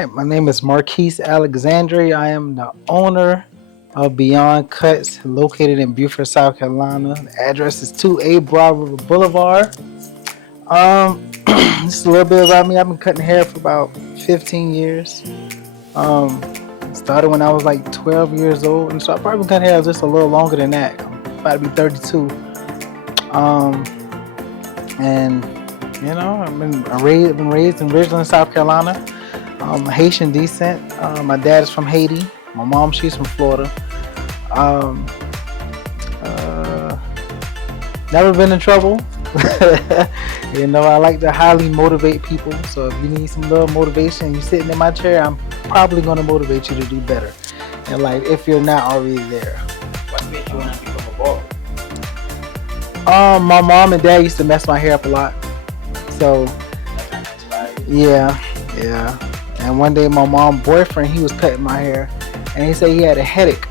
Hi, my name is Marquise Alexandre. I am the owner of Beyond Cuts, located in Beaufort, South Carolina. The address is 2A Barber Boulevard. Just a little bit about me. I've been cutting hair for about 15 years. Um, Started when I was like 12 years old, and so I've probably been cutting hair just a little longer than that. I'm about to be 32. Um, and I've been raised in Ridgeland, South Carolina. Haitian descent. My dad is from Haiti. My mom, she's from Florida. Um, uh, Never been in trouble. I like to highly motivate people. So if you need some little motivation, you're sitting in my chair, I'm probably going to motivate you to do better. And like if you're not already there. What made you want to become a barber? My mom and dad used to mess my hair up a lot. So That kind of inspired you. yeah. And one day my mom's boyfriend, he was cutting my hair, and he said he had a headache,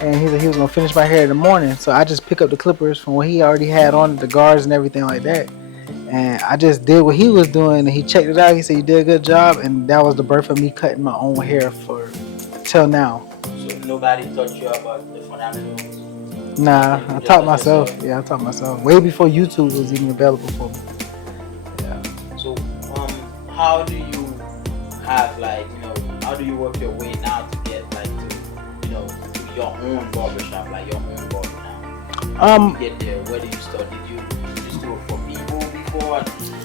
and he said he was gonna finish my hair in the morning. So I just pick up the clippers from what he already had on, the guards and everything like that, and I just did what he was doing, and he checked it out. He said you did a good job, and that was the birth of me cutting my own hair for till now. So nobody taught you about the fundamentals, Nah, nothing. I You just taught taught myself. yourself. Yeah, I taught myself way before YouTube was even available for me. Yeah. So how do you have how do you work your way now to get to your own barbershop, like your own barber now? How do you Um, get there? Where do you start? Did you just do it for people before?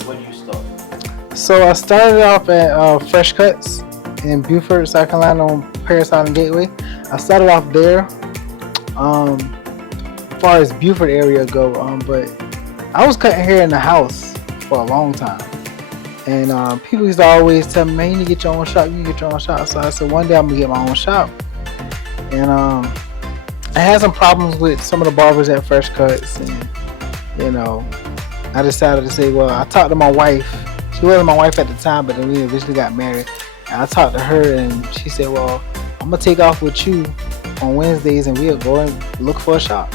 Where do you start? So I started off at Fresh Cuts in Beaufort, South Carolina, on Paris Island Gateway. I started off there. Um, as far as Beaufort area go, but I was cutting hair in the house for a long time, and people used to always tell me, "Man, you need to get your own shop. You need to get your own shop." So I said, one day I'm gonna get my own shop, and I had some problems with some of the barbers at Fresh Cuts, and you know, I decided to say, well, I talked to my wife. She wasn't my wife at the time, but then we eventually got married. And I talked to her, and she said, well, I'm gonna take off with you on Wednesdays, and we'll go and look for a shop.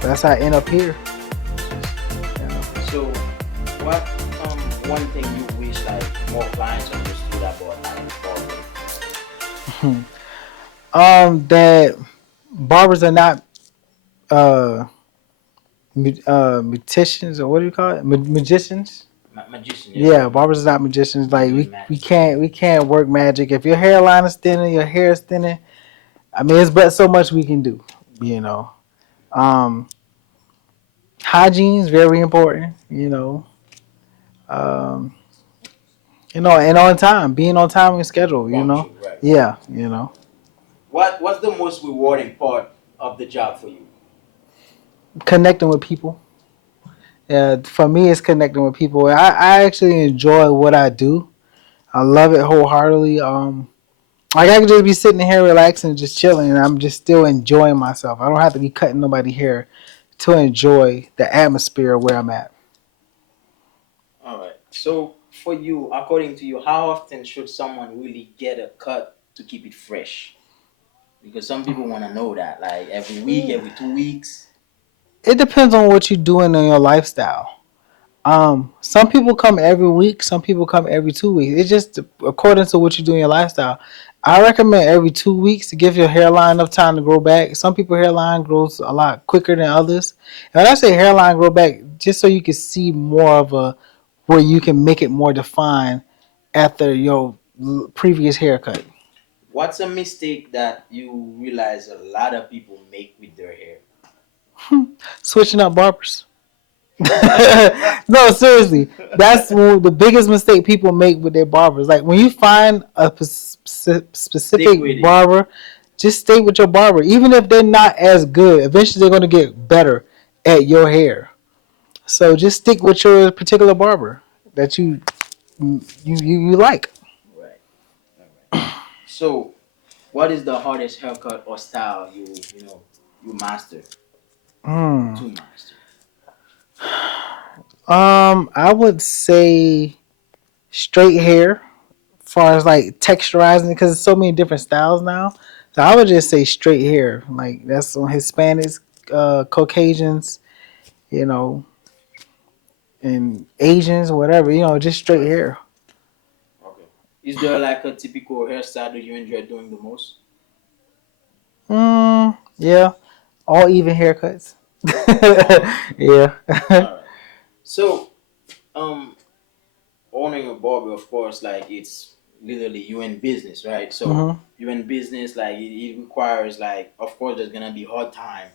So that's how I end up here. So what one thing you wish like more clients understood about like barbering? Yeah. That barbers are not uh, magicians, or what do you call it? Magicians. Magician, yeah. Yeah, barbers are not magicians. Don't Like use we magic. can't work magic. If your hairline is thinning, your hair is thinning. I mean, it's but so much we can do. You know, um, hygiene is very important. Um, and on time, being on time and schedule. Punctual, right? Yeah. What's the most rewarding part of the job for you? Connecting with people. Yeah, for me, it's connecting with people. I actually enjoy what I do. I love it wholeheartedly. Like I could just be sitting here relaxing, just chilling, and I'm just still enjoying myself. I don't have to be cutting nobody hair to enjoy the atmosphere where I'm at. All right. So for you, according to you, how often should someone really get a cut to keep it fresh? Because some people want to know that, like every week, every 2 weeks. It depends on what you're doing in your lifestyle. Some people come every week, some people come every 2 weeks. It's just according to what you do in your lifestyle. I recommend every 2 weeks to give your hairline enough time to grow back. Some people hairline grows a lot quicker than others. And when I say hairline grow back, just so you can see more of a where you can make it more defined after your previous haircut. What's a mistake that you realize a lot of people make with their hair? Switching up barbers. No, seriously, that's the biggest mistake people make with their barbers. Like when you find a Stick with specific it. barber, just stay with your barber. Even if they're not as good, eventually they're going to get better at your hair. So just stick with your particular barber that you like. Right. All right. So, what is the hardest haircut or style you master Hmm. to master? I would say straight hair, as far as like texturizing, because there's so many different styles now. So I would just say straight hair. Like that's on Hispanics, Caucasians, you know, and Asians, whatever. Just straight Right. hair. Okay. Is there like a typical hairstyle that you enjoy doing the most? Yeah, all even haircuts. All of them. Yeah. All right. So, um, owning a barber, of course, like it's literally you in business, right? So hmm you in business, like it requires like, of course, there's gonna be hard time,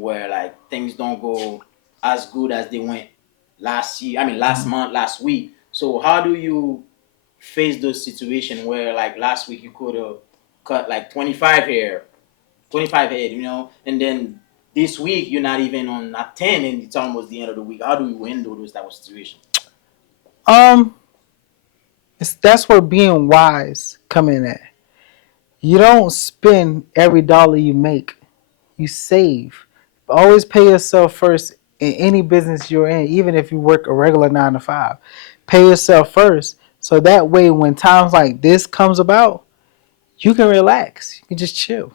where like things don't go as good as they went last year. I mean, last month, last week. So how do you face those situations where like last week you could have cut like 25 head, and then this week you're not even on at 10 and it's almost the end of the week. How do you handle those type of situations? Um, that's where being wise come in at. You don't spend every dollar you make. You save. Always pay yourself first in any business you're in, even if you work a regular 9 to 5. Pay yourself first, so that way when times like this comes about, you can relax. You can just chill.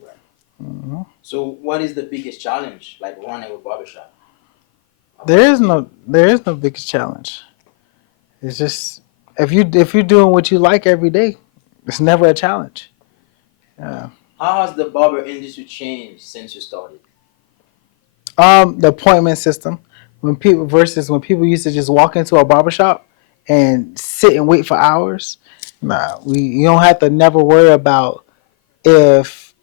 Right. hmm So, what is the biggest challenge like running a barbershop, There according is to you? no biggest challenge. It's just if you're doing what you like every day, it's never a challenge. Yeah. How has the barber industry changed since you started? The appointment system when people used to just walk into a barbershop and sit and wait for hours. Nah, you don't have to never worry about if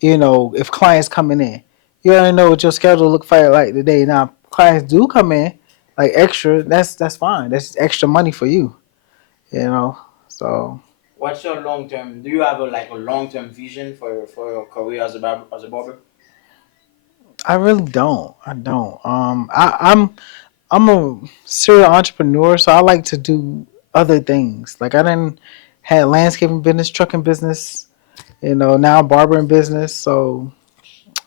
if clients coming in. You already know what your schedule look like today. Now clients do come in like extra. That's fine. That's extra money for you. You know. So What's your long term? Do you have a long term vision for your career as a barber? I really don't. I don't. I'm a serial entrepreneur, so I like to do other things. Like I didn't had landscaping business, trucking business, now barbering business. So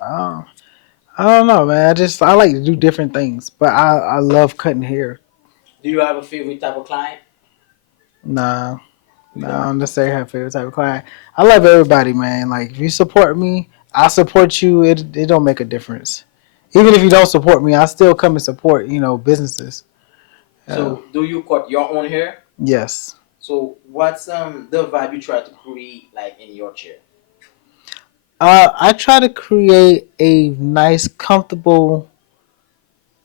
uh, I don't know, man. I like to do different things, but I love cutting hair. Do you have a favorite type of client? Nah, You nah, I don't. don't necessarily have a favorite type of client. I love everybody, man. Like if you support me, I support you. It don't make a difference. Even if you don't support me, I still come and support businesses. Yeah. So, do you cut your own hair? Yes. So, what's the vibe you try to create like in your chair? I try to create a nice, comfortable,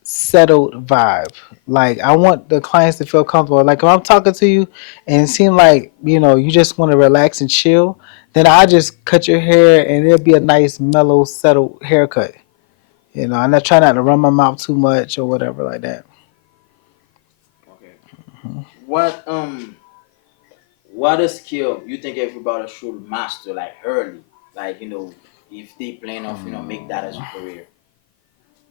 settled vibe. Like I want the clients to feel comfortable. Like if I'm talking to you and it seems like you just want to relax and chill, then I just cut your hair and it'll be a nice, mellow, settled haircut. I'm not trying not to run my mouth too much or whatever like that. Okay. What a skill you think everybody should master like early, like if they plan of make that as a career,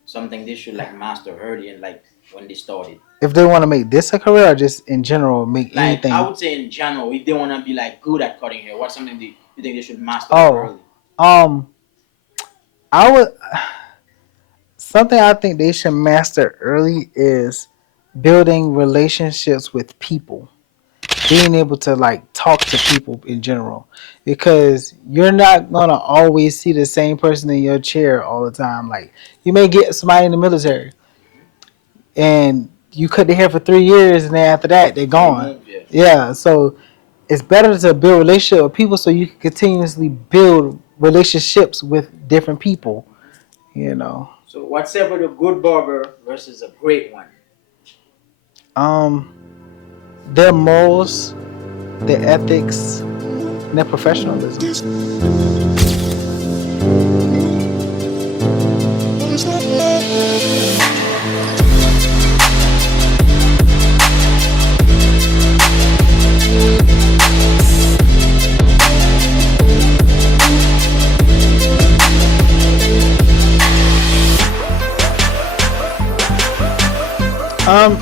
something they should like master early and like when they started. If they want to make this a career or just in general make Like I anything. would say in general, if they want to be like good at cutting hair, what's something you think they should master like Oh, early? um, I would. Something I think they should master early is building relationships with people, being able to like talk to people in general, because you're not gonna always see the same person in your chair all the time. Like you may get somebody in the military and you cut their hair for 3 years and then after that they're They gone. move, yeah. Yeah, so it's better to build relationship with people so you can continuously build relationships with different people. You know, So what's ever a good barber versus a great one? um, their morals, their ethics, and their professionalism.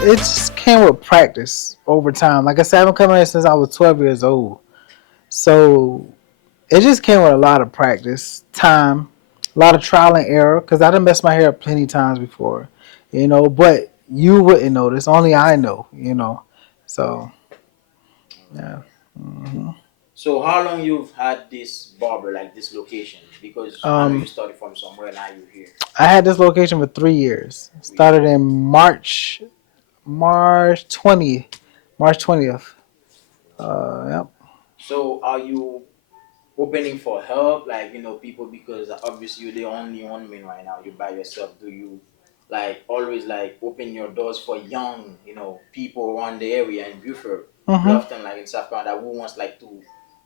It just came with practice over time. Like I said, I've been coming here since I was 12 years old. So it just came with a lot of practice, time, a lot of trial and error. Cause I done messed my hair up plenty times before, But you wouldn't notice. Only I know. So All right. yeah. hmm So how long you've had this barber, like this location? Because I know you Um, started from somewhere, now you're here. I had this location for 3 years. 3 years. Started in March 20th. March 20th. Yep. So are you opening for help, like people, because obviously you're the only one man right now, you by yourself. Do you like always like open your doors for young people around the area in Beaufort, Mhm. Bluffton, like in South Carolina, who wants like to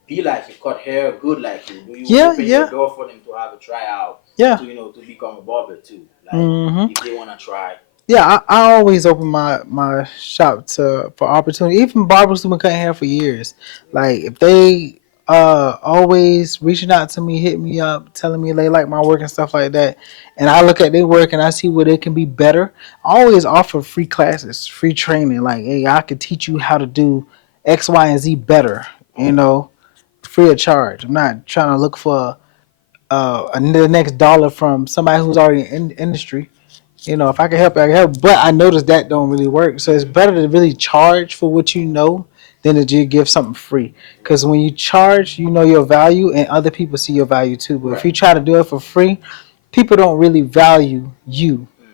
be like you, cut hair good like you? Do you Yeah, open your yeah, door for them to have a tryout, yeah. to to become a barber too, like Mhm. if they want to try? Yeah, I always open my shop to for opportunity. Even barbers who've been cutting hair for years. Like if they always reaching out to me, hitting me up, telling me they like my work and stuff like that, and I look at their work and I see where they can be better. I always offer free classes, free training. Like, hey, I could teach you how to do X, Y, and Z better. You Oh, know, free of charge. I'm not trying to look for the next dollar from somebody who's already in the industry. If I can help, I can help. But I noticed that don't really work. So it's better to really charge for what you know than to just give something free. Because when you charge, you know your value, and other people see your value too. But if right. you try to do it for free, people don't really value you. Hmm.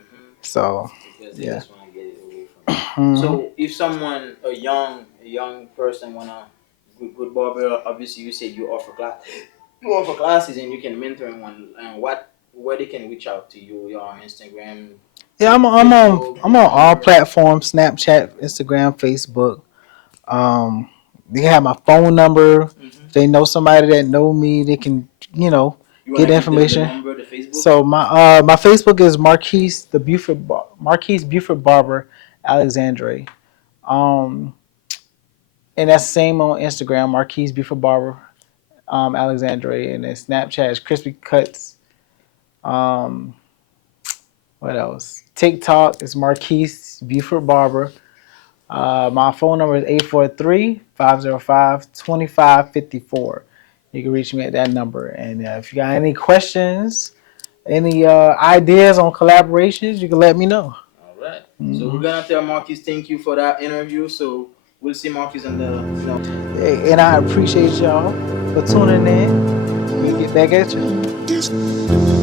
So Because they yeah. just want to get it away from you. Hmm. So if someone, a young person wanna good barber, obviously you said you offer classes and you can mentor one, and where they can reach out to you? You're on Instagram, Yeah, Facebook, I'm your on all number. platforms: Snapchat, Instagram, Facebook. Um, they have my phone number. If Hmm. they know somebody that know me, they can you know You get wanna give them the information. number, the Facebook? So my Facebook is Marquise Beaufort Barber Alexandre. Um, and that's the same on Instagram, Marquise Beaufort Barber Alexandre, and then Snapchat is Crispy Cuts. Um, what else? TikTok is Marquise Beaufort Barber. My phone number is 843-505-2554. You can reach me at that number. And if you got any questions, any ideas on collaborations, you can let me know. All right. So we're Hmm. gonna tell Marcus thank you for that interview. So we'll see Marcus in the. And I appreciate y'all for tuning in. We get back at you.